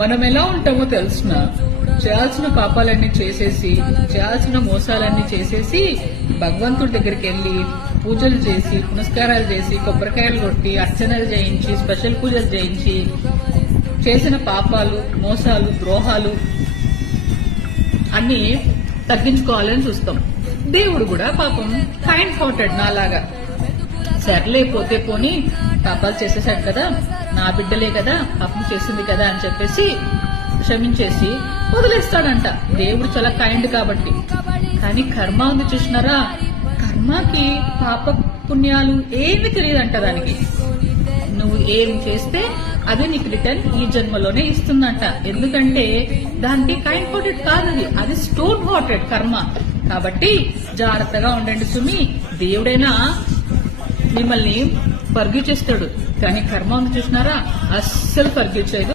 మనం ఎలా ఉంటామో తెలుసిన చేయాల్సిన పాపాలన్నీ చేసేసి చేయాల్సిన మోసాలన్నీ చేసేసి భగవంతుడి దగ్గరికి వెళ్లి పూజలు చేసి పునస్కారాలు చేసి కొబ్బరికాయలు కొట్టి అర్చనలు చేయించి స్పెషల్ పూజలు చేయించి చేసిన పాపాలు మోసాలు ద్రోహాలు అన్ని తగ్గించుకోవాలని చూస్తాం. దేవుడు కూడా పాపం కైండ్ హార్టెడ్ నాలాగా సర్లే పోతే పోని పాపాలు చేసేసాడు కదా, నా బిడ్డలే కదా పాపం చేసింది కదా అని చెప్పేసి క్షమించేసి వదిలేస్తాడంట. దేవుడు చాలా కైండ్ కాబట్టి. కానీ కర్మ ఉంది చూసినారా, కర్మకి పాప పుణ్యాలు ఏమి తెలియదంట. దానికి నువ్వు ఏం చేస్తే అదే నీకు రిటర్న్ ఈ జన్మలోనే ఇస్తుందంట. ఎందుకంటే దానికి కైండ్ హార్టెడ్ కాదు, అది స్టోన్ హార్టెడ్ కర్మ. కాబట్టి జాగ్రత్తగా ఉండండి సుమి. దేవుడైనా మిమ్మల్ని ఫర్గివ్ చేస్తాడు, కానీ కర్మ ఉంది చూసినారా అస్సలు ఫర్గివ్ చేయదు.